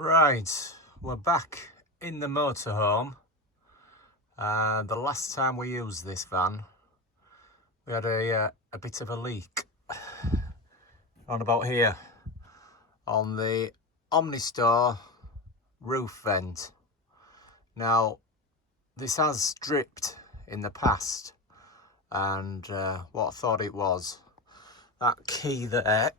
Right, we're back in the motorhome. The last time we used this van, we had a bit of a leak on about here on the Omnistore roof vent. Now, this has dripped in the past, and what I thought it was, that key there,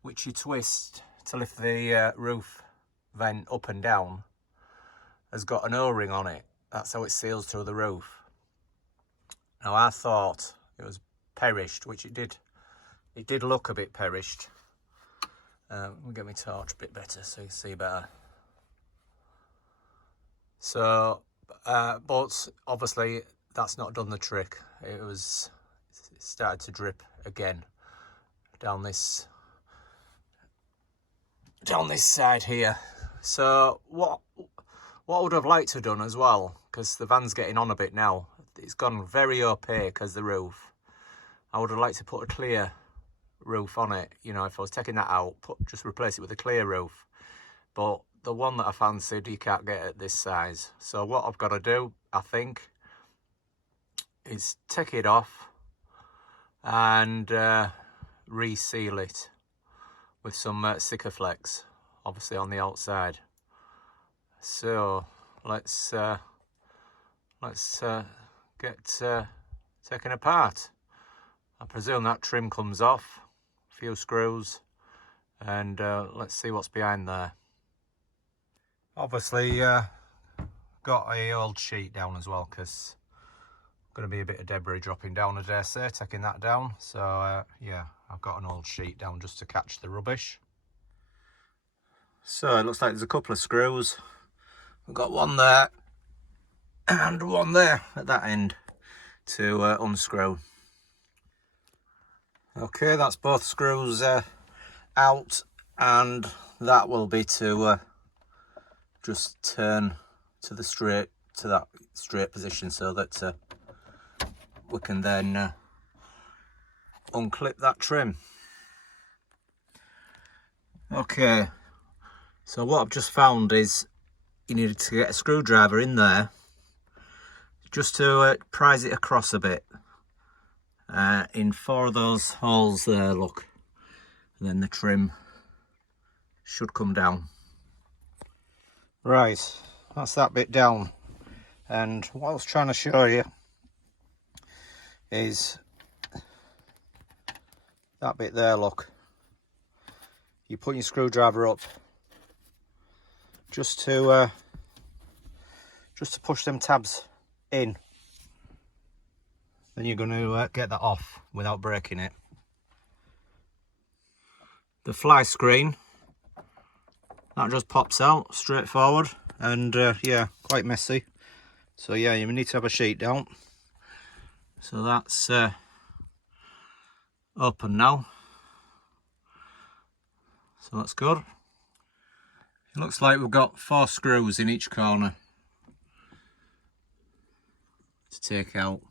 which you twist to lift the roof vent up and down, has got an O-ring on it. That's how it seals through the roof. Now I thought it was perished, which it did. It did look a bit perished. Let me get my torch a bit better so you can see better. So, but obviously that's not done the trick. It started to drip again down this side here. So what I would have liked to have done as well, because the van's getting on a bit now, it's gone very opaque as the roof. I would have liked to put a clear roof on it. You know, if I was taking that out, just replace it with a clear roof. But the one that I fancied, you can't get at this size. So what I've got to do, I think, is take it off and reseal it with some Sikaflex, obviously on the outside. So let's get taken apart. I presume that trim comes off, a few screws, and let's see what's behind there. Obviously got a old sheet down as well, because going to be a bit of debris dropping down, I dare say, taking that down. So yeah, I've got an old sheet down just to catch the rubbish. So it looks like there's a couple of screws. We've got one there and one there at that end to unscrew. Okay, that's both screws out, and that will be to just turn to that straight position, so that we can then unclip that trim. Okay, so what I've just found is you need to get a screwdriver in there just to prise it across a bit in 4 of those holes there, look, and then the trim should come down. Right, that's that bit down, and what I was trying to show you is that bit there, look. You put your screwdriver up just to push them tabs in. Then you're going to get that off without breaking it. The fly screen, that just pops out straightforward, and yeah, quite messy. So yeah, you need to have a sheet down. So that's open now. So that's good. It looks like we've got 4 screws in each corner to take out.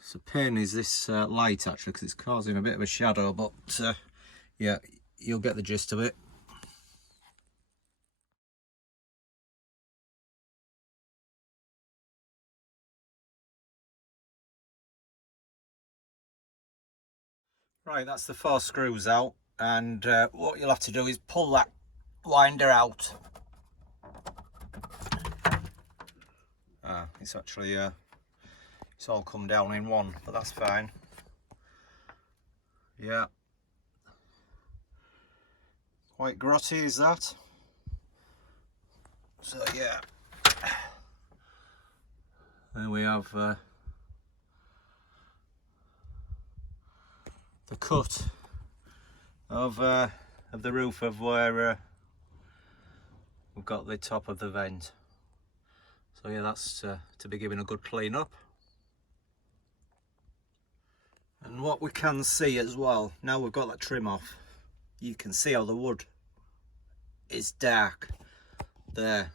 So pain is this light actually, because it's causing a bit of a shadow, but yeah, you'll get the gist of it. Right, that's the 4 screws out, and what you'll have to do is pull that winder out. It's actually it's all come down in one, but that's fine. Yeah, quite grotty is that. So yeah, there we have the cut of the roof of where we've got the top of the vent. So yeah, that's to be given a good clean up. And what we can see as well, now we've got that trim off, you can see how the wood is dark there,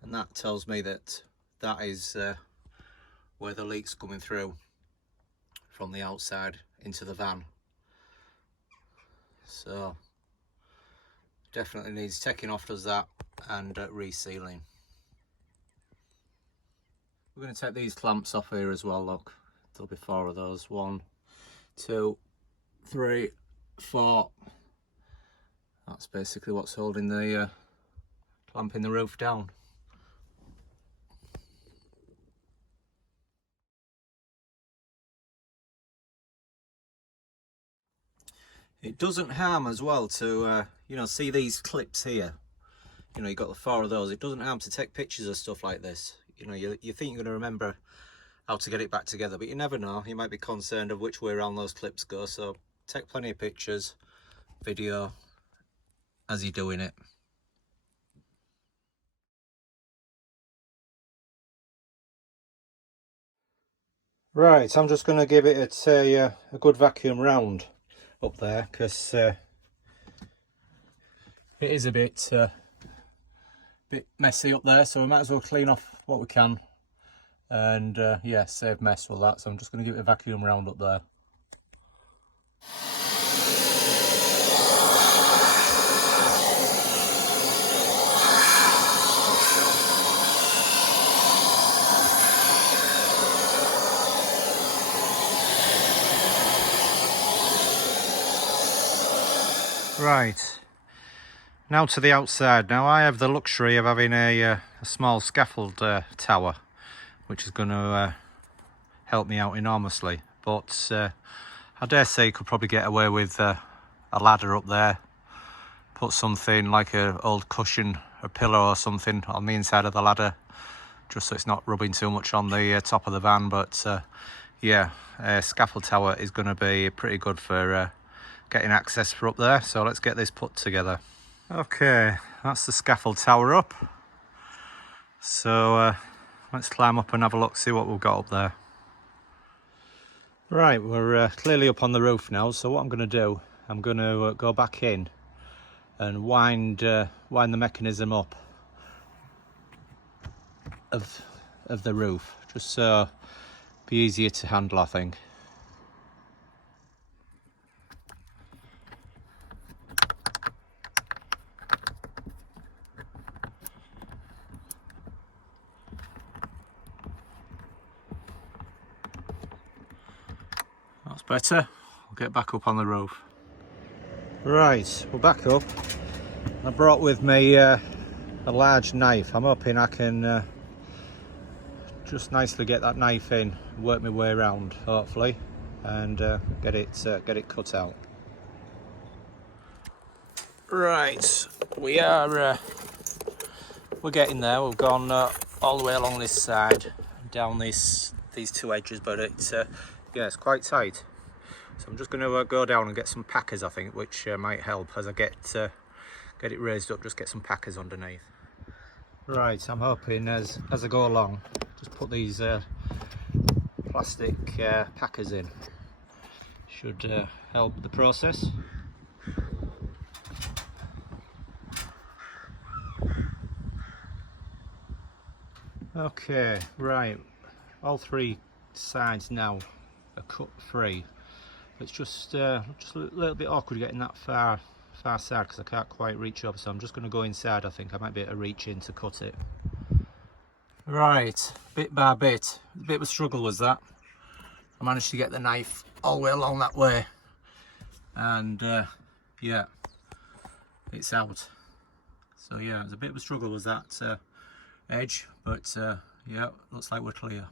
and that tells me that that is where the leak's coming through from the outside into the van. So definitely needs taking off, does that, and resealing. We're going to take these clamps off here as well. Look, there'll be 4 of those. 1, 2, 3, 4. That's basically what's holding the clamping the roof down. It doesn't harm as well to, you know, see these clips here. You know, you've got the 4 of those. It doesn't harm to take pictures of stuff like this. You know, you think you're going to remember how to get it back together, but you never know. You might be concerned of which way around those clips go. So take plenty of pictures, video, as you're doing it. Right, I'm just going to give it a good vacuum round up there, because it is a bit messy up there, so we might as well clean off what we can and yeah, save mess with that. So I'm just going to give it a vacuum round up there. Right, now to the outside. Now I have the luxury of having a small scaffold tower, which is going to help me out enormously, but I dare say you could probably get away with a ladder up there. Put something like an old cushion, a pillow or something on the inside of the ladder, just so it's not rubbing too much on the top of the van. But yeah, a scaffold tower is going to be pretty good for getting access for up there. So let's get this put together. Okay, that's the scaffold tower up. So let's climb up and have a look, see what we've got up there. Right, we're clearly up on the roof now. So what I'm going to do, I'm going to go back in and wind the mechanism up of the roof, just so it'll be easier to handle, I think. That's better. I'll get back up on the roof. Right, we're back up. I brought with me a large knife. I'm hoping I can just nicely get that knife in, work my way around, hopefully, and get it cut out. Right, we're getting there. We've gone all the way along this side, down these 2 edges, but yeah, it's quite tight. So I'm just going to go down and get some packers, I think, which might help as I get it raised up. Just get some packers underneath. Right, I'm hoping as I go along, just put these plastic packers in. Should help the process. Okay, right, all 3 sides now are cut free. It's just a little bit awkward getting that far side, because I can't quite reach up, so I'm just going to go inside. I think I might be able to reach in to cut it. Right, bit by bit, a bit of a struggle was that. I managed to get the knife all the way along that way, and yeah, it's out. So yeah, it's a bit of a struggle was that edge, but yeah, looks like we're clear.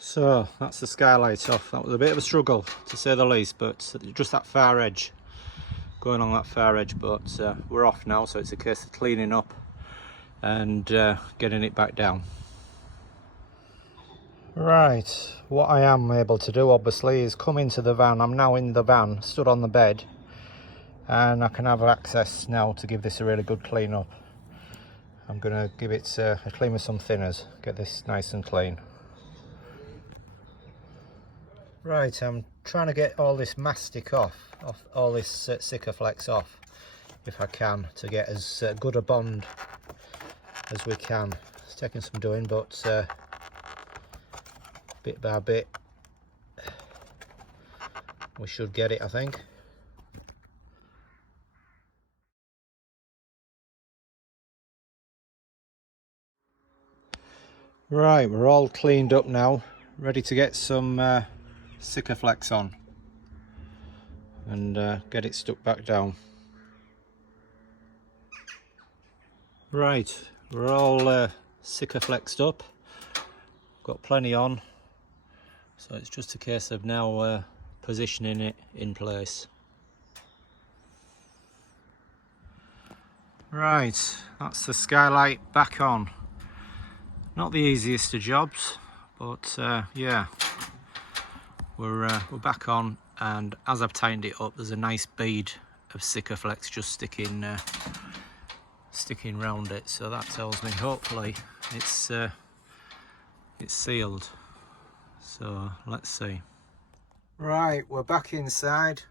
So that's the skylight off. That was a bit of a struggle, to say the least, but just that far edge, going on that far edge, but we're off now, so it's a case of cleaning up and getting it back down. Right, what I am able to do obviously is come into the van. I'm now in the van, stood on the bed, and I can have access now to give this a really good clean up. I'm going to give it a clean with some thinners, get this nice and clean. Right, I'm trying to get all this mastic off all this Sikaflex off, if I can, to get as good a bond as we can. It's taking some doing, but a bit by bit we should get it, I think. Right, we're all cleaned up now, ready to get some Sikaflex on and get it stuck back down. Right, we're all Sikaflexed up, got plenty on, so it's just a case of now positioning it in place. Right, that's the skylight back on. Not the easiest of jobs, but yeah, we're back on, and as I've tightened it up, there's a nice bead of Sikaflex just sticking round it, so that tells me hopefully it's sealed. So let's see. Right, we're back inside.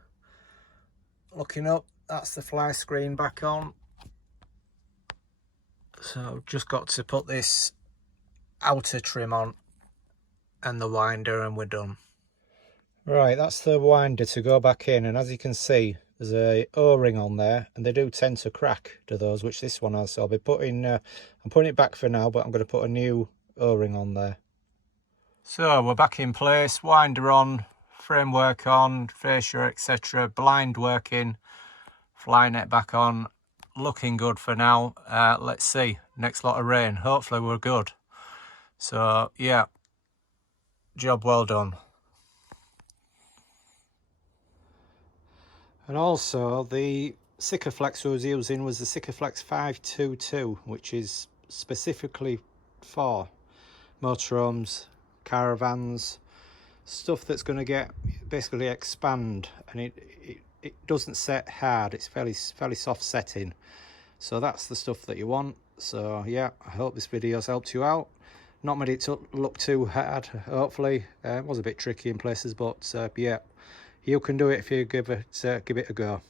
Looking up, that's the fly screen back on. So I've just got to put this outer trim on and the winder and we're done. Right, that's the winder to go back in, and as you can see there's a O-ring on there, and they do tend to crack to those, which this one has, so I'll be putting I'm putting it back for now, but I'm going to put a new O-ring on there. So we're back in place, winder on, framework on, fascia etc, blind working, fly net back on, looking good for now. Let's see, next lot of rain, hopefully we're good. So yeah, job well done. And also the Sikaflex I was using was the Sikaflex 522, which is specifically for motorhomes, caravans, stuff that's going to get basically expand, and it doesn't set hard, it's fairly soft setting, so that's the stuff that you want. So yeah, I hope this video's helped you out. Not made it to look too hard, hopefully. It was a bit tricky in places, but yeah, you can do it if you give it a go.